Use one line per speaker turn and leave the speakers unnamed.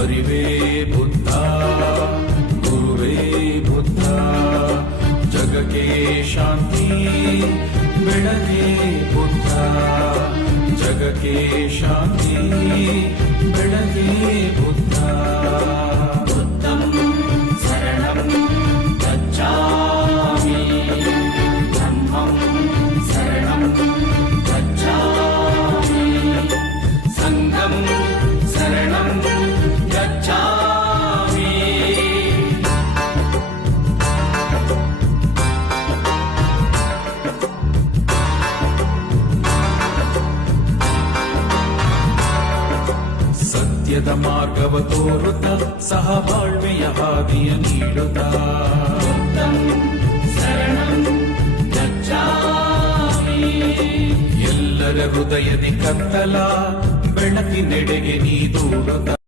हरिवे बुद्धा गुरुवे बुद्धा जग के शांति बिड़ने बुद्धा जग के शांति ಸತ್ಯದ ಮಾರ್ಗವ ತೋರುತ್ತ ಸಹಬಾಳ್ವೆಯ ಹಾದಿಯ ನೀಡುತ್ತ. ಎಲ್ಲರ ಹೃದಯದಿ ಕತ್ತಲ ಬೆಳಕಿನೆಡೆಗೆ ನೀ ದೂಡುತ್ತ.